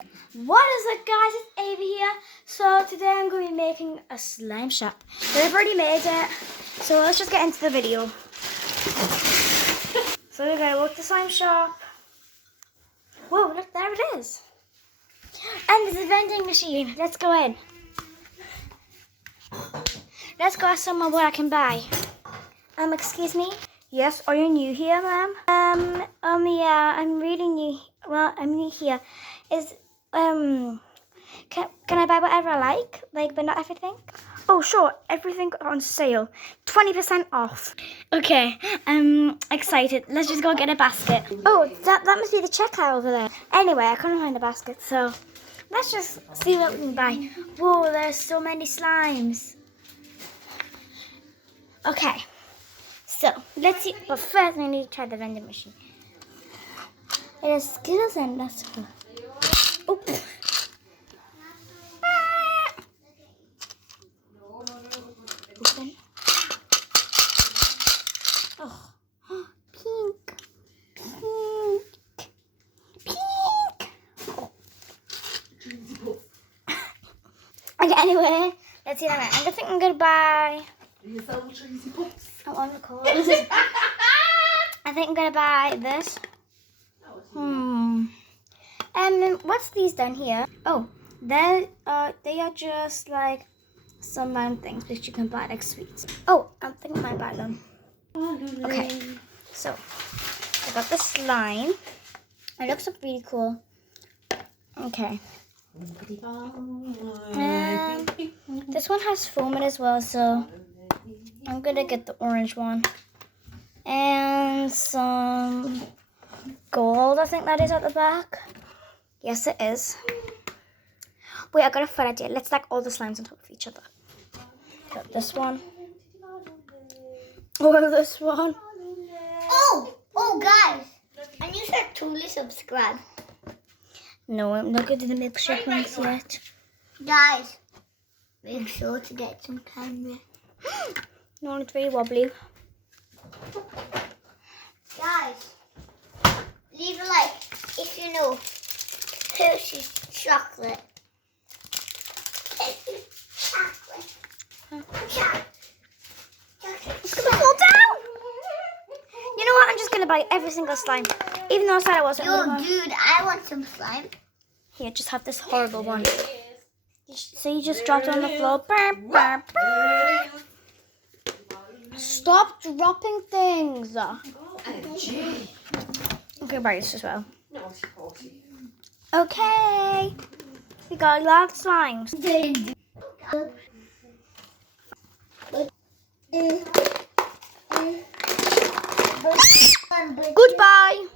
What is up, guys? It's Ava here. So today I'm going to be making a slime shop. We've already made it, so let's just get into the video. So we're going to look at the slime shop. Whoa, look, there it is. And there's a vending machine. Let's go in. Let's go ask someone what I can buy. Excuse me? Yes, are you new here, ma'am? Yeah, I'm really new. Well, I'm new here. Can I buy whatever I like, but not everything? Oh, sure, everything on sale, 20% off. Okay, I'm excited. Let's just go get a basket. Oh, that must be the checkout over there. Anyway, I couldn't find the basket, so let's just see what we can buy. Whoa, there's so many slimes. Okay, so let's see. But first, I need to try the vending machine. It has Skittles and that's cool. Oops. Open. Oh, pink. Okay, anyway, let's see that. I think I'm gonna buy. I want to call it. I think I'm gonna buy this. What's these down here? Oh, they are just like some random things which you can buy like sweets. Oh, I think I might buy them. Okay, so I got the slime. It looks really cool. Okay. This one has foam in it as well, so I'm gonna get the orange one. And some gold, I think that is at the back. Yes, it is. Wait, I got a fun idea. Let's stack all the slimes on top of each other. Got this one. Or this one. Oh, guys. And you should totally subscribe. No, I'm not going to do the milkshake ones yet. Guys, make sure to get some camera. No, it's very wobbly. Guys, leave a like if you know Hershey's chocolate. It's going to fall down! You know what? I'm just going to buy every single slime. Even though I said I wasn't. Yo, dude, I want some slime. Here, just have this horrible one. So you just dropped it on the floor. Burr, burr, burr. Stop dropping things. Okay, buy this as well. Okay. We got a lot of slimes. Goodbye.